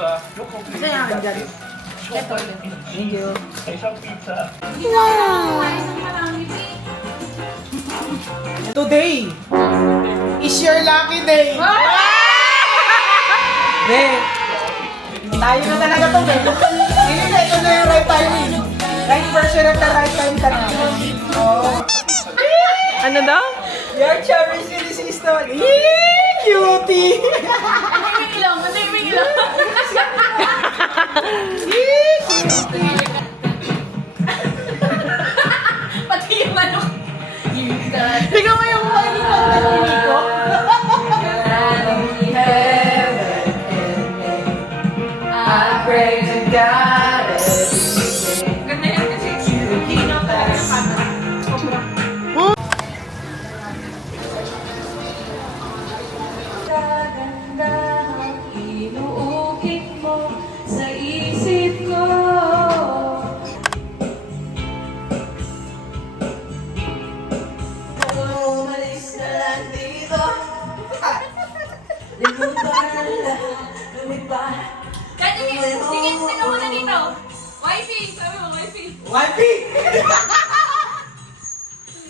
pizza, local Isa yan akin dyan. Ito. Thank you. Isang pizza. Today is your lucky day. Be, tayo na talaga to, be. Hindi na, ito na yung right timing. Right person at the right time ka na. Oh. Ano daw? Your cherished sister. Yee! Cutie! Yee! Cutie! Pati yung manok. Tingnan mo yung mga hindi ko. I pray to God every day. Ganda yan kasi. Gaganda ang inuukit mo sa isip ko. Kung umalis ka lang dito, limutan na lang, lumipat. Kahit sige ka muna dito. Wifey, sabi mo, wifey. Wifey!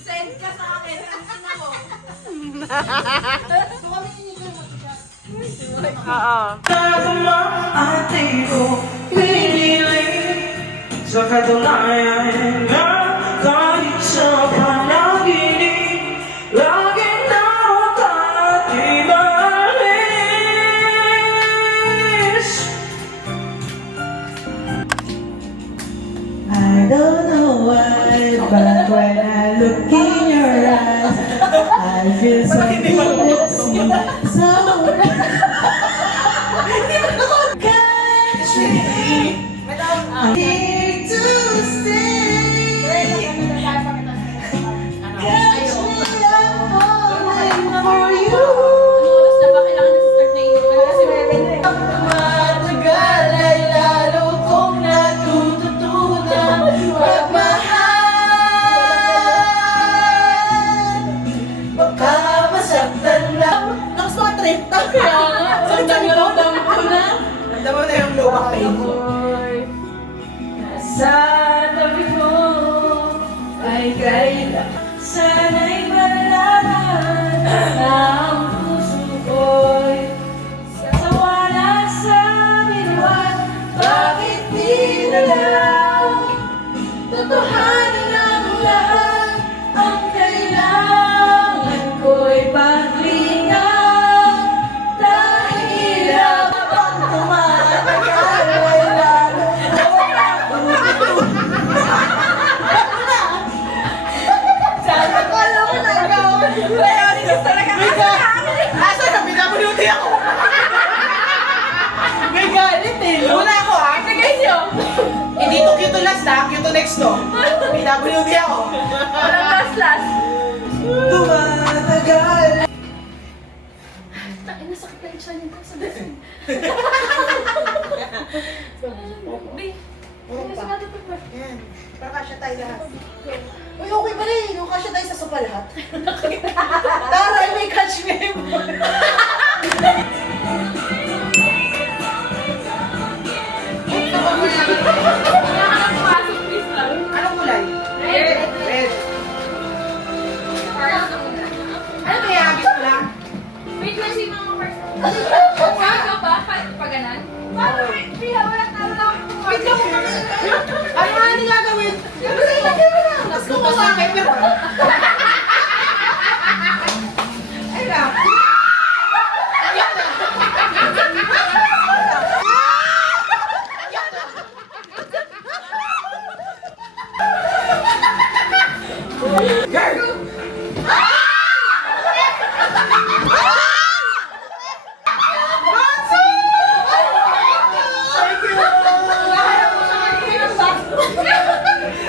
Send ka sa akin, send mo. Oo. Ate ko, piniling sa katunayan na kahit sa panaginip, lagi naroon ka at ibalis. I don't know why, but when I look in your eyes, I feel so good, so I need to stay. Catch me, I'm falling for you. Ano oras na ba? Kailangan na start na ito. Kasi Matagal ay lalo kong natututunan magmahal. Baka masaktan lang. Lakas mga 30. kaya nga, ang dami ko na. Nanda mo na yung low back pain ko. Sa tabi mo ay kailan sana'y malaman na ang puso ko'y sasawalan sa minuan. Bakit di na lang totohanan ang lahat? Ang kailangan ko'y paglingaw dahil habang Tumatagal ay lalo kong sana ko alam mo na ikaw. Priorities talaga kasi Asa na binabunuti ako? May galit eh. Una ako ha. Sige nyo. Hindi to cute to last ha. Cute to next to. Binabunuti ako. Walang last. Tumatagal. Takin na sakit na yung siya nito sa desin. Be, ayos nga dito pa. Yan. Para kasya tayo lahat. Uy, okay ba rin? Yung kasya tayo sa sopa lahat. Taray, may catch me. Kailangan pumasok, please lang. Anong kulay? Red. Red. First ako na. Ano ba yung agis mo lang? Wait lang si mama first. Ikaw ba? Pa ganan? Wala tao lang. Wait lang. Ano nga hindi gagawin? Tapos kung sa akin, pero... Ay lang.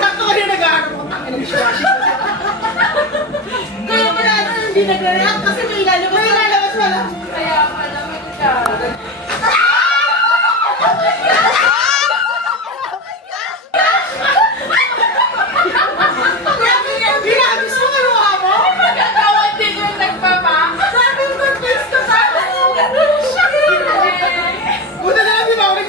Sakto ka rin nag-aaral mo. Tangin ng dishwashing. Kaya pala hindi nag-react kasi may ilalabas. May ilalabas pala. Kaya pala, magkakaroon. Ginagis mo kayo mo? Magkakawan din yung nagpapa. Sabi mo, best ka sa akin. Buta na lang si Mauri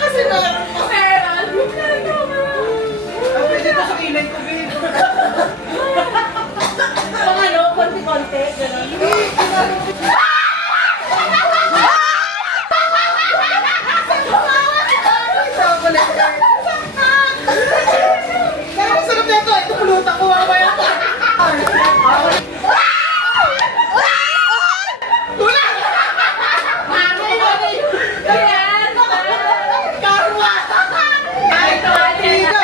Kasi meron pa. Meron. Ang pwede ko sa kilay ko, babe. Pang ano, konti-konti. Ganun. Kaya ang sarap nito, ito pulutan ko mamaya. Ayan. Karma! Ay, ito.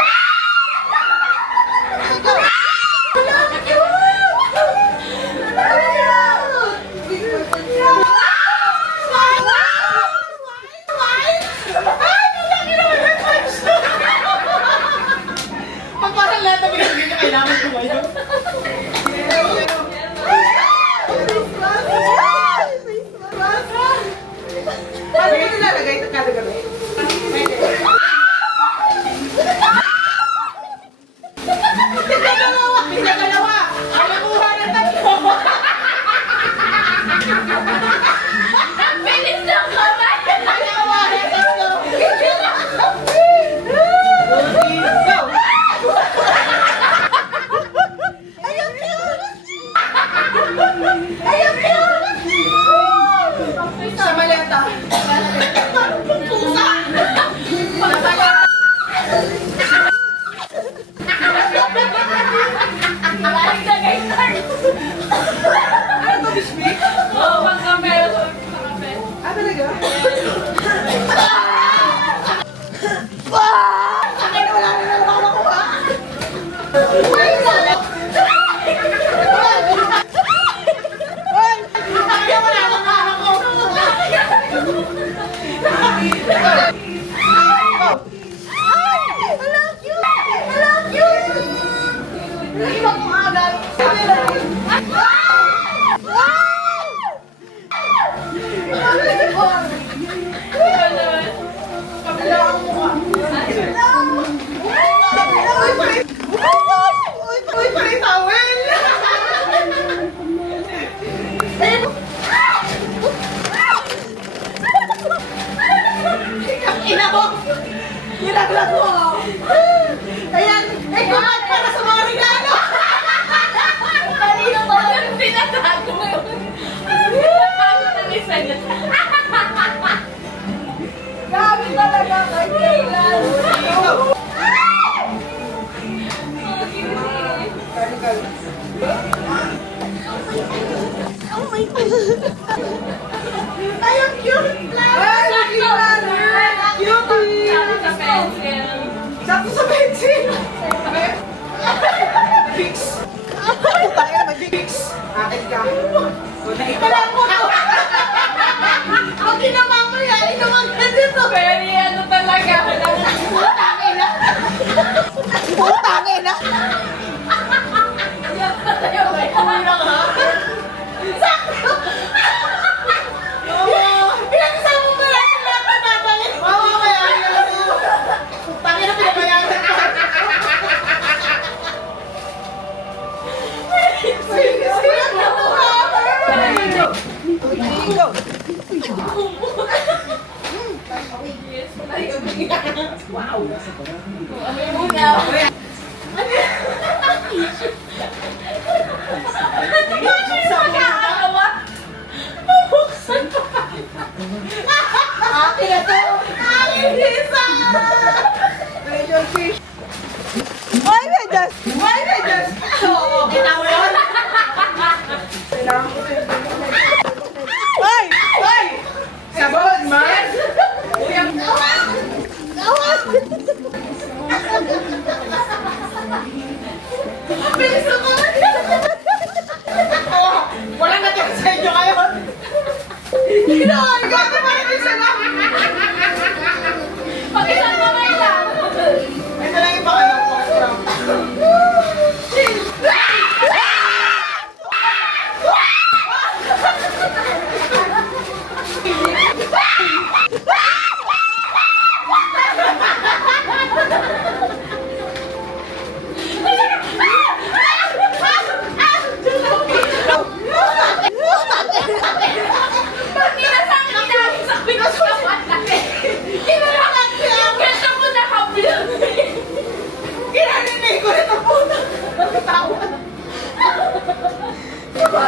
Parang lahat ng binigay niya, kailangan ko ngayon. Paano mo nilalagay ito kada gabi? Pinagalawa! Ang nakuha ng tatlo! Ang bilis ng kamay. Dalawa! Tatlo! Go! Sa maleta. Parang pusa! Sa maleta. Ay, nagay-start. Ano to, Bishmik? Oo, pang kape. Pang kape. Ah, talaga? Akin na wala na naman ako nakuha. Ay, wala. Hoy! Akin na wala na nakuha ako. Hindi ba kung agad? Ikaw naman. Uy, pare towel! Ina ko! Nilaglag mo! Ayan! Eh, kumain para sa mga regalo! Kanino ko yung pinatago mo yun? Pinatago ng isa niya. Grabe talaga kay Kailan! Oh my God! Ay, ang cute! Ay, ang cute! Sabi sa pencil. Sakto sa pencil! Fix! Tayo naman, fix! Akin ka! Wala mo ako! Ang kinamamaya, inuman ka dito! Very ano talaga. Putangin na! Putangin na! Sakto! Pinagsama mo lahat ng lahat na babalik! Mamamaya, putangin na pinabayaran ka! Wow! Amoy muna. Nakakatawa. Mabuksan pa. Akin na to! Akin isa! Treasure fish! Why not just? Oo, kita mo yun? Kailangan ko yun. Hoy! Hoy! Sabon, man! Uyang! Ang bilis naman! Oh, walang natira sa inyo ngayon! Ginawa ko! Kumain isa lang! Pag isang kamay lang. Ito lang yung pangalan ko. Hindi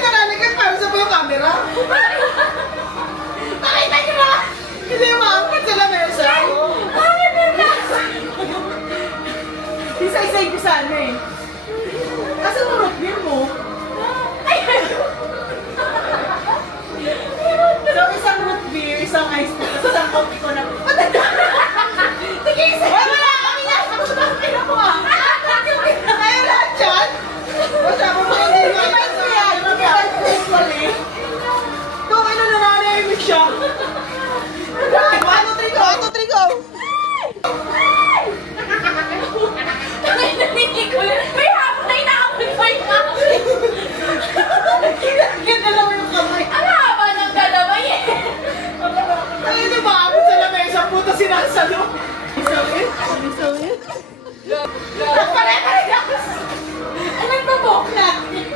na nalagyan para sa yung camera. Nakita niyo ba? Hindi maangkat sa lamesa. Isa-isay ko sana eh. Kasi mo root beer mo. So isang root beer, isang ice tea, isang coffee ko na. Sige, isa. Wala kami na. Kaya ko ah. Kaya lahat dyan. Basta mo mga hindi mo. Kung ano nananahimik siya. 1, 2, 3, go! 1, 2, 3, go! May hapon na ako may hapon. Ginalaw yung kamay. Ang haba ng galamay eh. Ay, di ba? Ako sa lamesa, puto sinasalo. Isawin? Isawin? Pare-pare! Anong babok natin?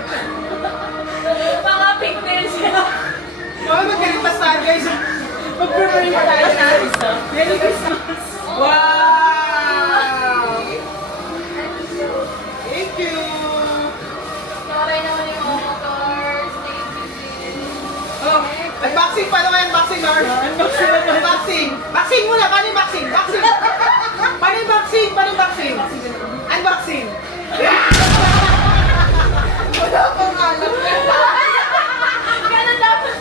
Mga pigtails yan. Mga magkalipas tayo guys. Mag-prepare pa tayo na isa. Merry Christmas! Wow! Thank you! Naray naman yung mga motors. Oh, unboxing pa naman, unboxing Mar. Unboxing na unboxing. Boxing muna, paano yung boxing? Boxing. Paano yung boxing? Paano yung boxing? Unboxing. Wala pang alam. Ganun dapat.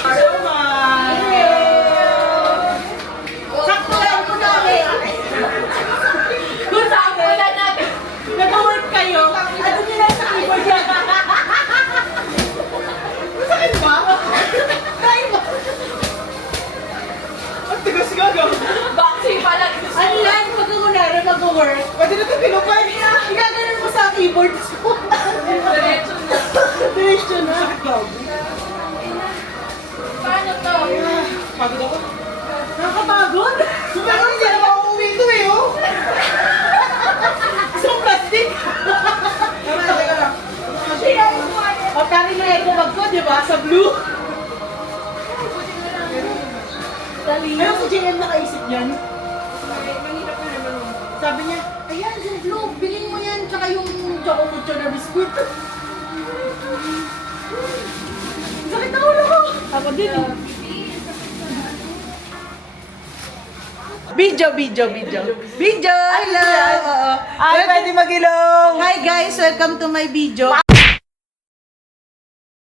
So much. Sakto lang po namin. Kung saan ko na natin. Nag-work kayo. Ano nyo lang sa keyboard yan? Masakit ba? Try mo. Ang tigas gaga. Boxing pala. Ano yan? Pag kunwari mag-work. Pwede na ito pinupay. Igaganon mo sa keyboard. Diretso na. Diretso na. Paano to? Pagod ako. Nakakapagod? Pero hindi na makauwi ito eh, oh. Isang plastic. Teka lang. O, kari na eco bag ko, di ba? Sa blue. Pero si JM nakaisip yan. Sabi niya, ayan, yung blue, bilhin mo yan, tsaka yung choco mucho na biskuit. Sakit na ulo ko. Ako din eh. Video. Hello! Ay, pwede mag-ilong! Hi guys, welcome to my video.